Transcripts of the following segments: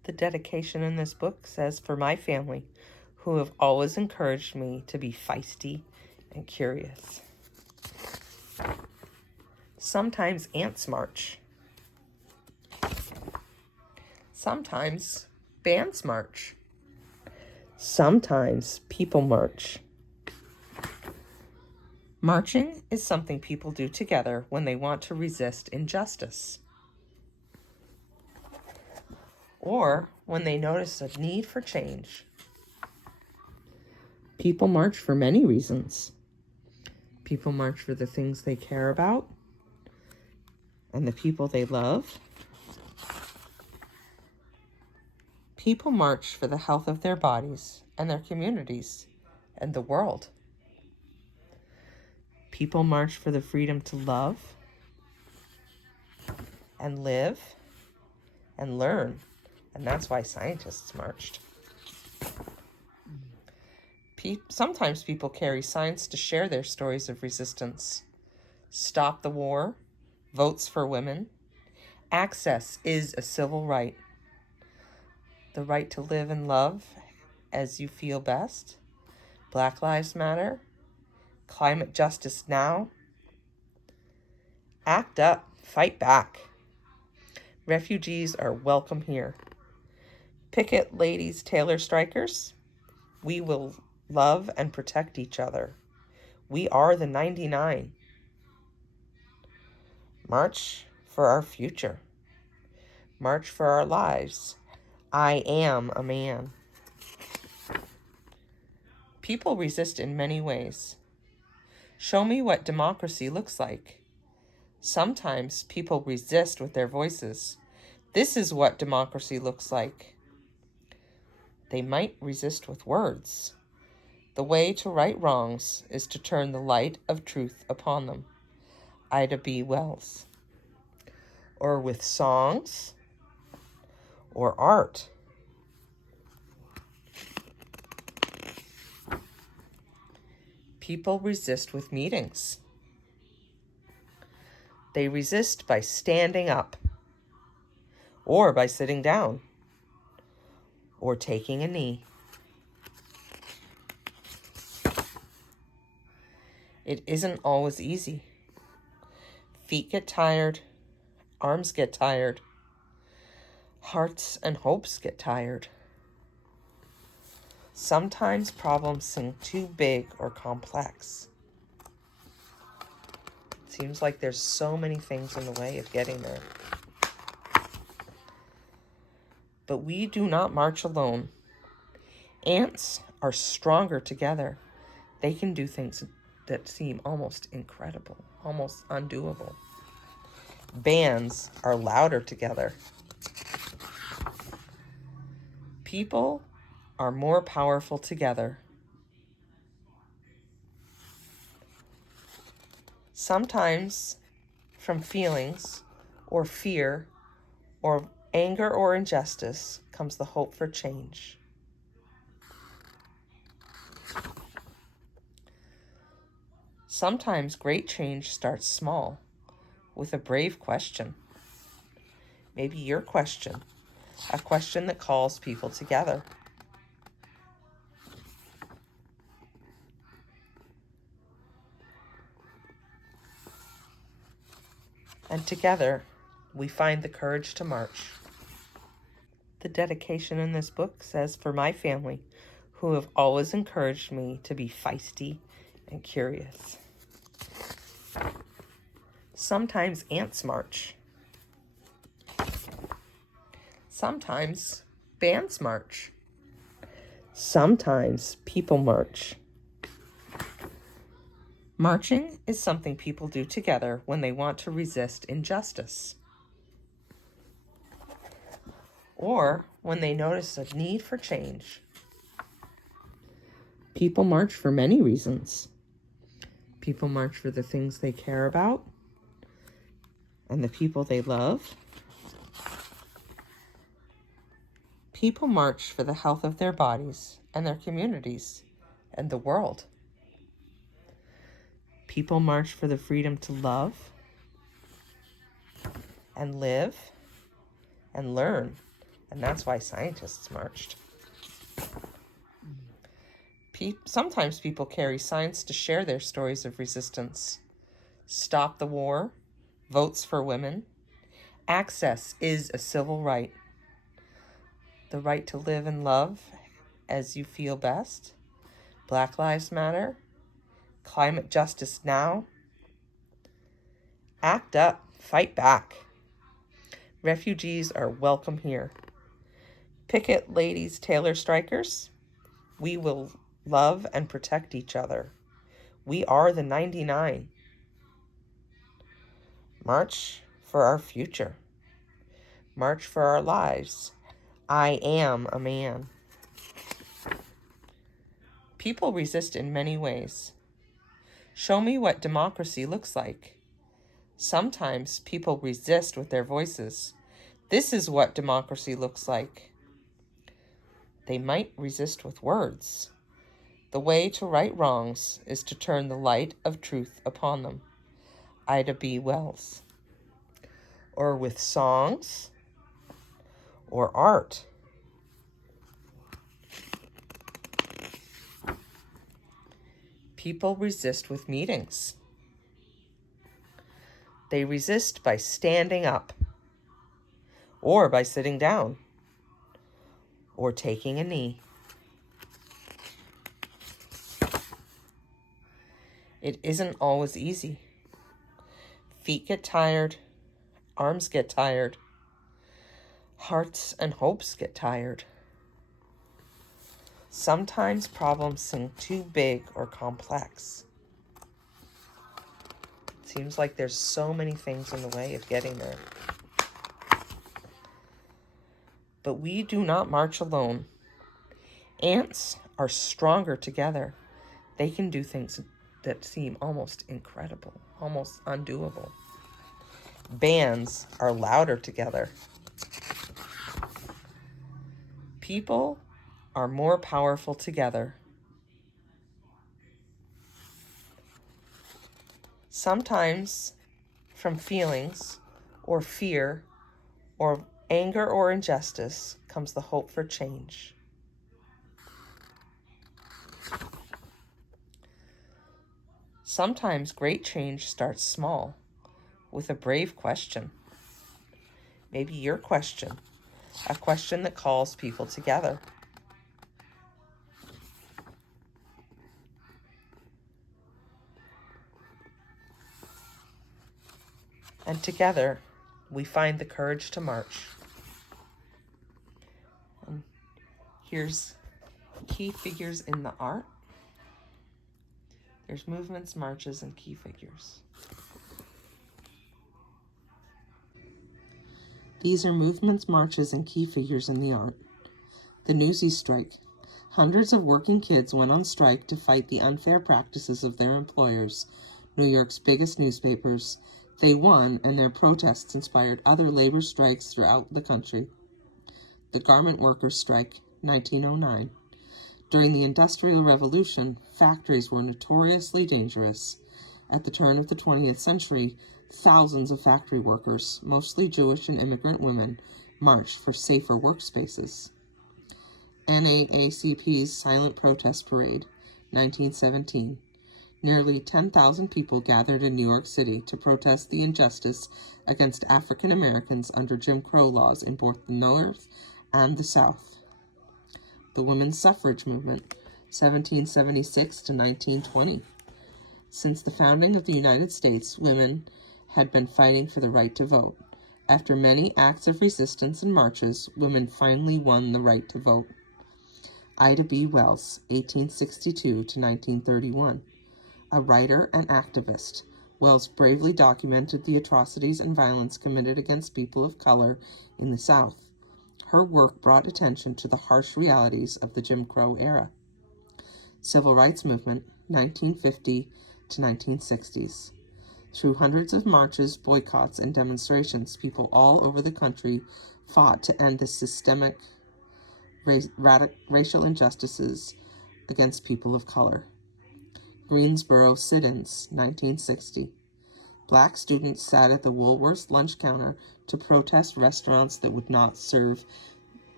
The dedication in this book says, "For my family, who have always encouraged me to be feisty and curious." Sometimes ants march. Sometimes bands march. Sometimes people march. Marching is something people do together when they want to resist injustice, or when they notice a need for change. People march for many reasons. People march for the things they care about and the people they love. People march for the health of their bodies and their communities and the world. People march for the freedom to love and live and learn, and that's why scientists marched. Sometimes people carry signs to share their stories of resistance. Stop the war, votes for women. Access is a civil right. The right to live and love as you feel best. Black Lives Matter. Climate justice now. Act up, fight back. Refugees are welcome here. Picket ladies, tailor strikers. We will love and protect each other. We are the 99. March for our future. March for our lives. I am a man. People resist in many ways. Show me what democracy looks like. Sometimes people resist with their voices. This is what democracy looks like. They might resist with words. The way to right wrongs is to turn the light of truth upon them. Ida B. Wells. Or with songs or art. People resist with meetings. They resist by standing up, or by sitting down, or taking a knee. It isn't always easy. Feet get tired, arms get tired, hearts and hopes get tired. Sometimes problems seem too big or complex. It seems like there's so many things in the way of getting there. But we do not march alone. Ants are stronger together. They can do things that seem almost incredible, almost undoable. Bands are louder together. People are more powerful together. Sometimes from feelings or fear or anger or injustice comes the hope for change. Sometimes great change starts small with a brave question. Maybe your question, a question that calls people together. And together, we find the courage to march. The dedication in this book says, "For my family, who have always encouraged me to be feisty and curious." Sometimes ants march. Sometimes bands march. Sometimes people march. Marching is something people do together when they want to resist injustice, or when they notice a need for change. People march for many reasons. People march for the things they care about and the people they love. People march for the health of their bodies and their communities and the world. People march for the freedom to love and live and learn, And that's why scientists marched. Sometimes people carry signs to share their stories of resistance. Stop the war, votes for women. Access is a civil right. The right to live and love as you feel best. Black Lives Matter. Climate justice now. Act up, fight back. Refugees are welcome here. Picket ladies, tailor strikers. We will love and protect each other. We are the 99. March for our future. March for our lives. I am a man. People resist in many ways. Show me what democracy looks like. Sometimes people resist with their voices. This is what democracy looks like. They might resist with words. The way to right wrongs is to turn the light of truth upon them. Ida B. Wells. Or with songs or art. People resist with meetings. They resist by standing up, or by sitting down, or taking a knee. It isn't always easy. Feet get tired, arms get tired, hearts and hopes get tired. Sometimes problems seem too big or complex. Seems like there's so many things in the way of getting there. But we do not march alone. Ants are stronger together. They can do things that seem almost incredible, almost undoable. Bands are louder together. People are more powerful together. Sometimes from feelings or fear or anger or injustice comes the hope for change. Sometimes great change starts small with a brave question. Maybe your question, a question that calls people together. And together, we find the courage to march. And here's key figures in the art. There's movements, marches, and key figures. These are movements, marches, and key figures in the art. The Newsies strike. Hundreds of working kids went on strike to fight the unfair practices of their employers, New York's biggest newspapers. They won, and their protests inspired other labor strikes throughout the country. The Garment Workers' Strike, 1909. During the Industrial Revolution, factories were notoriously dangerous. At the turn of the 20th century, thousands of factory workers, mostly Jewish and immigrant women, marched for safer workspaces. NAACP's Silent Protest Parade, 1917. Nearly 10,000 people gathered in New York City to protest the injustice against African Americans under Jim Crow laws in both the North and the South. The women's suffrage movement, 1776 to 1920. Since the founding of the United States, women had been fighting for the right to vote. After many acts of resistance and marches, women finally won the right to vote. Ida B. Wells, 1862 to 1931. A writer and activist, Wells bravely documented the atrocities and violence committed against people of color in the South. Her work brought attention to the harsh realities of the Jim Crow era. Civil rights movement, 1950 to 1960s. Through hundreds of marches, boycotts, and demonstrations, people all over the country fought to end the systemic racial injustices against people of color. Greensboro sit-ins, 1960. Black students sat at the Woolworth's lunch counter to protest restaurants that would not serve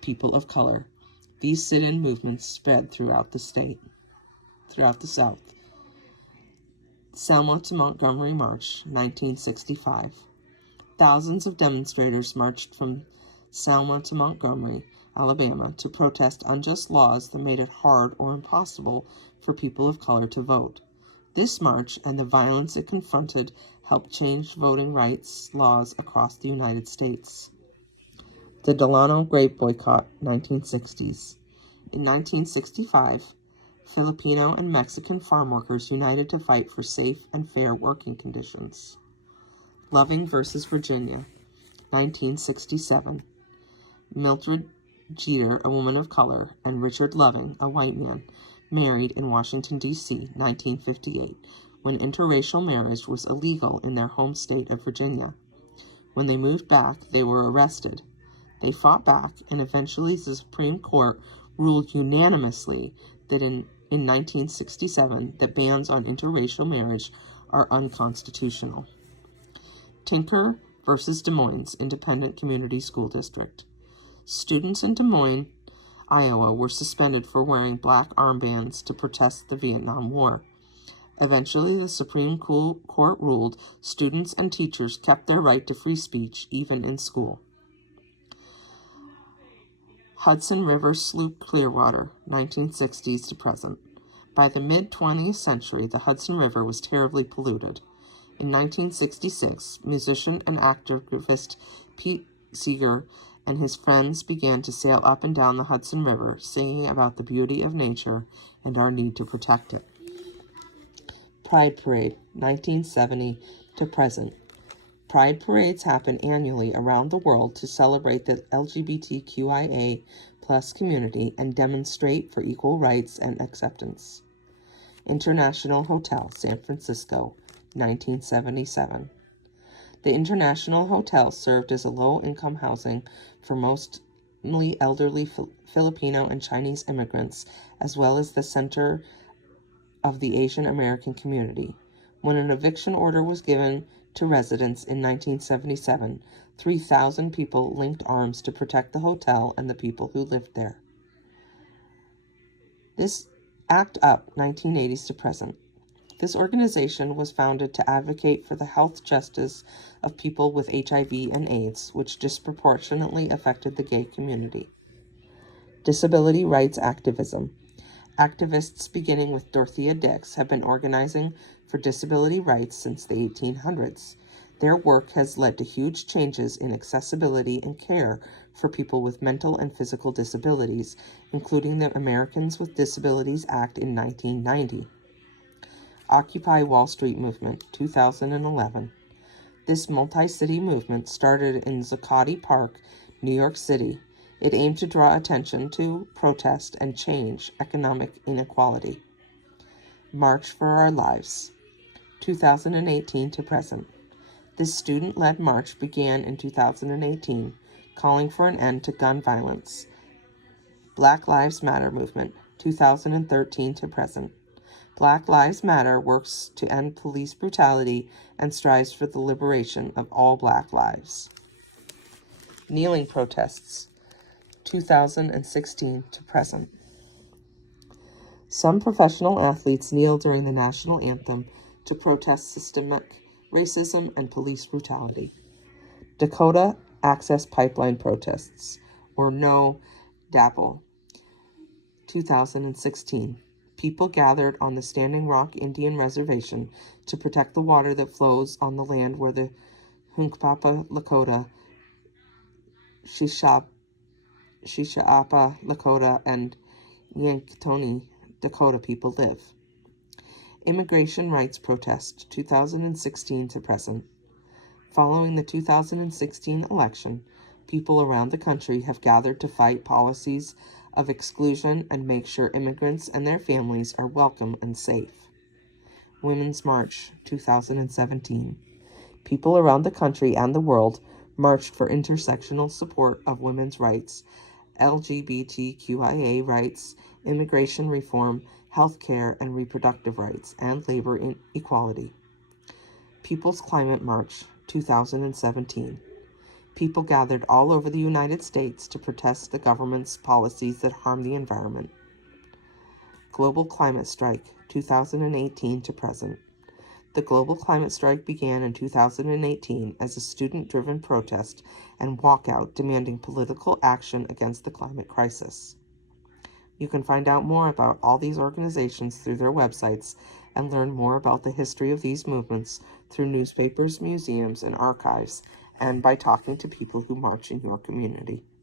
people of color. These sit-in movements spread throughout the South. Selma to Montgomery March, 1965. Thousands of demonstrators marched from Selma to Montgomery, Alabama, to protest unjust laws that made it hard or impossible for people of color to vote. This march and the violence it confronted helped change voting rights laws across the United States. The Delano Grape Boycott, 1960s. In 1965, Filipino and Mexican farm workers united to fight for safe and fair working conditions. Loving versus Virginia, 1967. Mildred Jeter, a woman of color, and Richard Loving, a white man, married in Washington, D.C., 1958, when interracial marriage was illegal in their home state of Virginia. When they moved back, they were arrested. They fought back, and eventually the Supreme Court ruled unanimously that in 1967 that bans on interracial marriage are unconstitutional. Tinker versus Des Moines Independent Community School District. Students in Des Moines, Iowa, were suspended for wearing black armbands to protest the Vietnam War. Eventually, the Supreme Court ruled students and teachers kept their right to free speech, even in school. Hudson River Sloop Clearwater, 1960s to present. By the mid-20th century, the Hudson River was terribly polluted. In 1966, musician and activist Pete Seeger and his friends began to sail up and down the Hudson River, singing about the beauty of nature and our need to protect it. Pride Parade, 1970 to present. Pride parades happen annually around the world to celebrate the LGBTQIA+ community and demonstrate for equal rights and acceptance. International Hotel, San Francisco, 1977. The International Hotel served as a low-income housing for mostly elderly Filipino and Chinese immigrants, as well as the center of the Asian American community. When an eviction order was given to residents in 1977, 3,000 people linked arms to protect the hotel and the people who lived there. This ACT UP, 1980s to present. This organization was founded to advocate for the health justice of people with HIV and AIDS, which disproportionately affected the gay community. Disability rights activism. Activists beginning with Dorothea Dix have been organizing for disability rights since the 1800s. Their work has led to huge changes in accessibility and care for people with mental and physical disabilities, including the Americans with Disabilities Act in 1990. Occupy Wall Street movement, 2011. This multi-city movement started in Zuccotti Park, New York City. It aimed to draw attention to, protest, and change economic inequality. March for Our Lives, 2018 to present. This student-led march began in 2018, calling for an end to gun violence. Black Lives Matter movement, 2013 to present. Black Lives Matter works to end police brutality and strives for the liberation of all Black lives. Kneeling protests, 2016 to present. Some professional athletes kneel during the national anthem to protest systemic racism and police brutality. Dakota Access Pipeline protests, or No DAPL, 2016. People gathered on the Standing Rock Indian Reservation to protect the water that flows on the land where the Hunkpapa Lakota, Shishapa Lakota, and Yanktonai Dakota people live. Immigration rights protest, 2016 to present. Following the 2016 election, people around the country have gathered to fight policies of exclusion and make sure immigrants and their families are welcome and safe. Women's March, 2017. People around the country and the world marched for intersectional support of women's rights, LGBTQIA rights, immigration reform, health care and reproductive rights, and labor equality. People's Climate March, 2017. People gathered all over the United States to protest the government's policies that harm the environment. Global climate strike, 2018 to present. The global climate strike began in 2018 as a student-driven protest and walkout demanding political action against the climate crisis. You can find out more about all these organizations through their websites and learn more about the history of these movements through newspapers, museums, and archives, and by talking to people who march in your community.